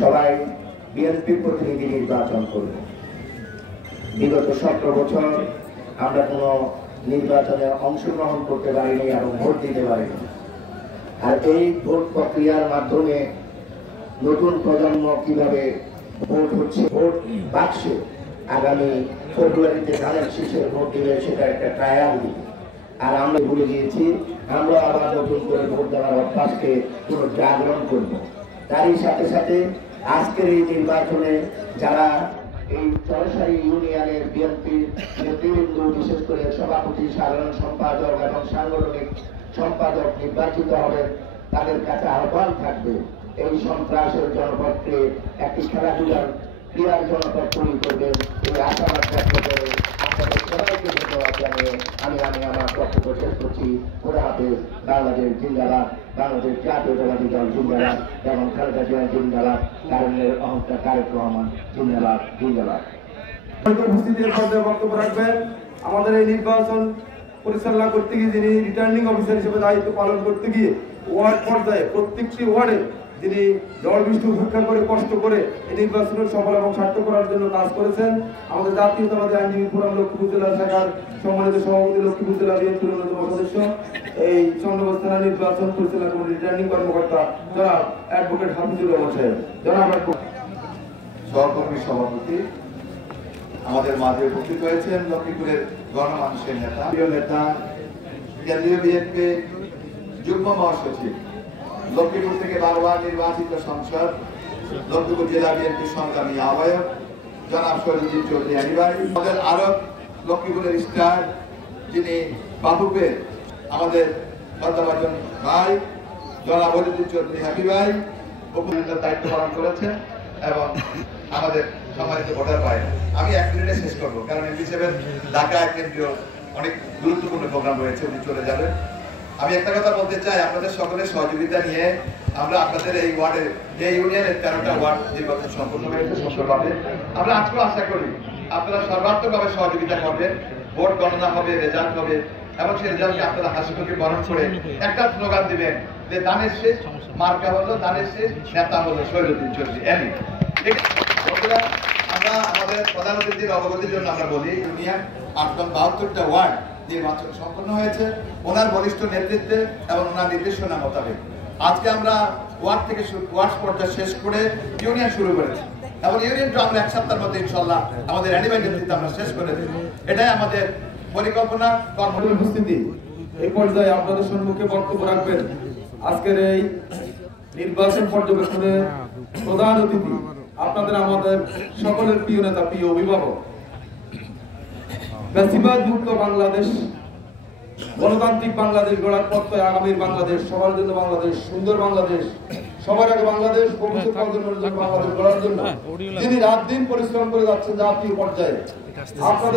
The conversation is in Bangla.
সবাই বিএনপি প্রতিনিধি নির্বাচন করব। বিগত 17 বছর আমরা কোনো নির্বাচনে অংশগ্রহণ করতে পারিনি এবং ভোট দিতে পারিনি। আর এই ভোট প্রক্রিয়ার মাধ্যমে নতুন প্রজন্ম কিভাবে ভোট হচ্ছে, ভোট বাক্সে আগামী ফেব্রুয়ারিতে ধানের শীষের ভোট দিবে, সেটা একটা ট্রায়াল দিবে। আর আমরা ভুলে গিয়েছি, আমরা আবার নতুন করে ভোট দেওয়ার অভ্যাসকে পুরো জাগরণ করব। তারই সাথে সাথে আজকের এই নির্বাচনে যারা এই চরসারি ইউনিয়নের বিএনপির নেতৃবৃন্দ, বিশেষ করে সভাপতি, সাধারণ সম্পাদক এবং সাংগঠনিক সম্পাদক নির্বাচিত হবেন, তাদের কাছে আহ্বান থাকবে এই সন্ত্রাসের জনপদকে একটি খেলাধুলার ক্রীড়ার জনপদ তৈরি করবেন। এই আশাবাদ ব্যক্ত করে আপনাদের সবাইকে ধন্যবাদ জানিয়ে আমি আমার বক্তব্য শেষ করছি। খোদা হাফেজ। বাংলাদেশ জিন্দাবাদ, বাংলাদেশ জাতীয়তাবাদী দল জিন্দাবাদ এবং খালেদা জিয়া জিন্দাবাদ, কারণের অহংকার তারেক রহমান জিন্দাবাদ জিন্দাবাদ। উপস্থিতির পর্যায়ে বক্তব্য রাখবেন আমাদের এই নির্বাচন পরিচালনা করতে গিয়ে যিনি রিটার্নিং অফিসার হিসেবে দায়িত্ব পালন করতে গিয়ে ওয়ার্ড পর্যায়ে প্রত্যেকটি ওয়ার্ডে যিনি ঝড় বৃষ্টি উপেক্ষা করে কষ্ট করে এই নির্বাচনের সফল এবং সার্থক করার জন্য কাজ করেছেন, আমাদের জাতীয়তাবাদী আইনজীবী ফোরাম লক্ষ্মীপুর জেলা শাখার সম্মানিত সভাপতি, লক্ষ্মীপুর জেলা বিএনপির অন্যতম সদস্য, এই চন্দ্রগঞ্জ থানা নির্বাচন পরিচালনা কমিটির রিটার্নিং কর্মকর্তা জনাব অ্যাডভোকেট হাফিজুর রহমান সাহেব, জনাব সহকর্মী সভাপতি আমাদের মাঝে উপস্থিত হয়েছেন লক্ষ্মীপুরের গণমানুষের নেতা, প্রিয় নেতা, কেন্দ্রীয় বিএনপি যুগ্ম মহাসচিব, লক্ষ্মীপুর থেকে বারবার নির্বাচিত সংসদ, লক্ষ্মীপুর জেলা বিএনপি সংগ্রামী আহ্বায়ক জনাব শরীফুদ্দিন চৌধুরী আলী ভাই, আমাদের আরো লক্ষ্মীপুরের স্টার যিনি বাহুপের আমাদের শ্রদ্ধাভাজন ভাই জনাব শরীফুদ্দিন চৌধুরী হ্যাপি ভাই উপজেলার দায়িত্ব পালন করেছেন এবং আমাদের সম্মানিত ভোটার ভাই। আমি 1 মিনিটে শেষ করবো, কারণ এমপি সাহেবের ঢাকায় কেন্দ্রীয় অনেক গুরুত্বপূর্ণ প্রোগ্রাম রয়েছে, উনি চলে যাবেন। আমি একটা কথা বলতে চাই, আপনাদের সকলের সহযোগিতা নিয়ে আমরা আপনাদের এই ওয়ার্ডের, যে ইউনিয়নের 13টা ওয়ার্ড নির্বাচন সম্পন্ন হয়েছে সুন্দরভাবে, আমরা আজকেও আশা করি আপনারা সর্বাত্মকভাবে সহযোগিতা করবেন। ভোট গণনা হবে, রেজাল্ট হবে এবং সেই রেজাল্টকে আপনারা হাসি মুখে বরণ করে একটা স্লোগান দিবেন যে দানের শেষ মার্কা হলো, দানের শেষ নেতা হলো শরীফুদ্দিন চৌধুরী আলী। আমরা আমাদের প্রধান অতিথির অবগতির জন্য আমরা বলি, ইউনিয়ন 72টা ওয়ার্ড নির্বাচন সম্পন্ন হয়েছে ওনার বলিষ্ঠ নেতৃত্বে এবং ওনার নির্দেশনা মোতাবেক। আজকে আমরা ওয়ার্ড থেকে ওয়ার্ড পর্যায়ে শেষ করে ইউনিয়ন শুরু করেছি এবং ইউনিয়নটা আমরা 1 সপ্তাহের মধ্যে ইনশাল্লাহ আমাদের অ্যানিভাই নেতৃত্বে আমরা শেষ করে দেব। এটাই আমাদের পরিকল্পনা। কর্মী উপস্থিতি এই পর্যায়ে আপনাদের সম্মুখে বক্তব্য রাখবেন আজকের এই নির্বাচন পর্যবেক্ষণের প্রধান অতিথি, আপনাদের আমাদের সকলের প্রিয় নেতা, প্রিয় অভিভাবক, ফ্যাসিবাদ মুক্ত বাংলাদেশ, গণতান্ত্রিক বাংলাদেশ গড়ার পথে আগামীর বাংলাদেশ, সবার জন্য বাংলাদেশ, সুন্দর বাংলাদেশ, সবার আগে বাংলাদেশ, ভবিষ্যৎ প্রজন্মের জন্য বাংলাদেশ গড়ার জন্য যিনি রাত দিন পরিশ্রম করে যাচ্ছেন জাতীয় পর্যায়ে, আপনাদের